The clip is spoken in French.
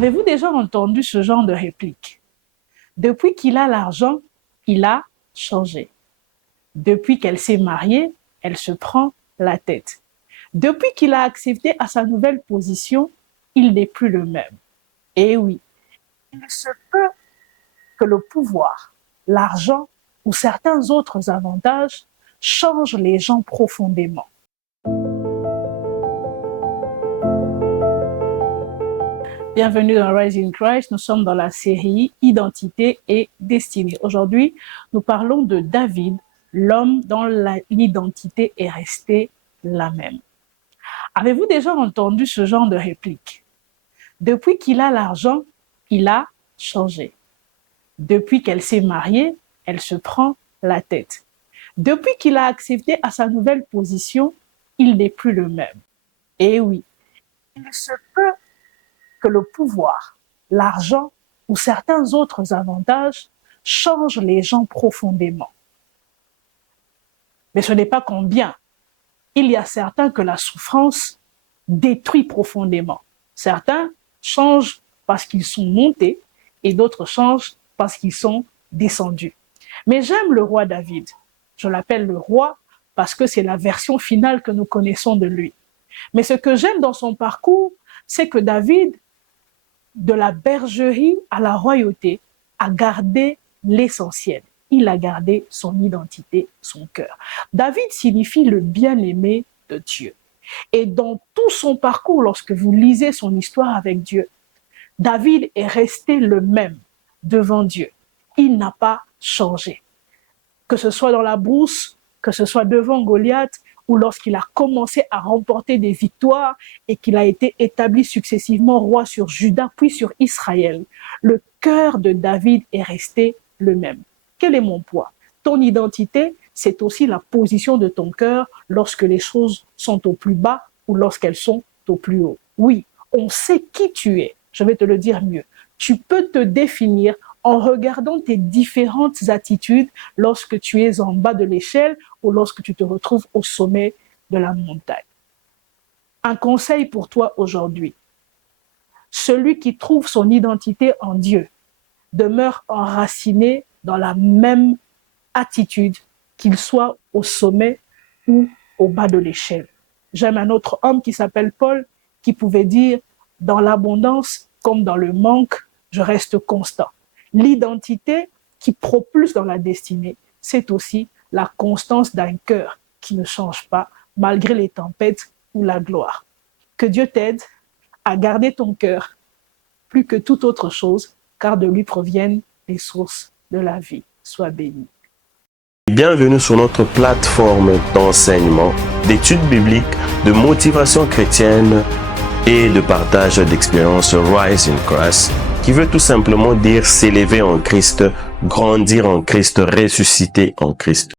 Avez-vous déjà entendu ce genre de réplique? Depuis qu'il a l'argent, il a changé. Depuis qu'elle s'est mariée, elle se prend la tête. Depuis qu'il a accepté à sa nouvelle position, il n'est plus le même. Et oui, il se peut que le pouvoir, l'argent ou certains autres avantages changent les gens profondément. Bienvenue dans Rising Christ, nous sommes dans la série Identité et Destinée. Aujourd'hui, nous parlons de David, l'homme dont l'identité est restée la même. Avez-vous déjà entendu ce genre de réplique? Depuis qu'il a l'argent, il a changé. Depuis qu'elle s'est mariée, elle se prend la tête. Depuis qu'il a accepté à sa nouvelle position, il n'est plus le même. Et oui, il se peut que le pouvoir, l'argent ou certains autres avantages changent les gens profondément. Mais ce n'est pas qu'en bien. Il y a certains que la souffrance détruit profondément. Certains changent parce qu'ils sont montés et d'autres changent parce qu'ils sont descendus. Mais j'aime le roi David. Je l'appelle le roi parce que c'est la version finale que nous connaissons de lui. Mais ce que j'aime dans son parcours, c'est que David, de la bergerie à la royauté, a gardé l'essentiel. Il a gardé son identité, son cœur. David signifie le bien-aimé de Dieu. Et dans tout son parcours, lorsque vous lisez son histoire avec Dieu, David est resté le même devant Dieu. Il n'a pas changé. Que ce soit dans la brousse, que ce soit devant Goliath, ou lorsqu'il a commencé à remporter des victoires et qu'il a été établi successivement roi sur Juda puis sur Israël, le cœur de David est resté le même. Quel est mon poids? Ton identité, c'est aussi la position de ton cœur lorsque les choses sont au plus bas ou lorsqu'elles sont au plus haut. Oui, on sait qui tu es. Je vais te le dire mieux. Tu peux te définir en regardant tes différentes attitudes lorsque tu es en bas de l'échelle ou lorsque tu te retrouves au sommet de la montagne. Un conseil pour toi aujourd'hui. Celui qui trouve son identité en Dieu demeure enraciné dans la même attitude, qu'il soit au sommet ou au bas de l'échelle. J'aime un autre homme qui s'appelle Paul, qui pouvait dire « Dans l'abondance comme dans le manque, je reste constant ». L'identité qui propulse dans la destinée, c'est aussi la constance d'un cœur qui ne change pas malgré les tempêtes ou la gloire. Que Dieu t'aide à garder ton cœur plus que toute autre chose, car de lui proviennent les sources de la vie. Sois béni. Bienvenue sur notre plateforme d'enseignement, d'études bibliques, de motivation chrétienne et de partage d'expériences Rising Christ, qui veut tout simplement dire s'élever en Christ, grandir en Christ, ressusciter en Christ.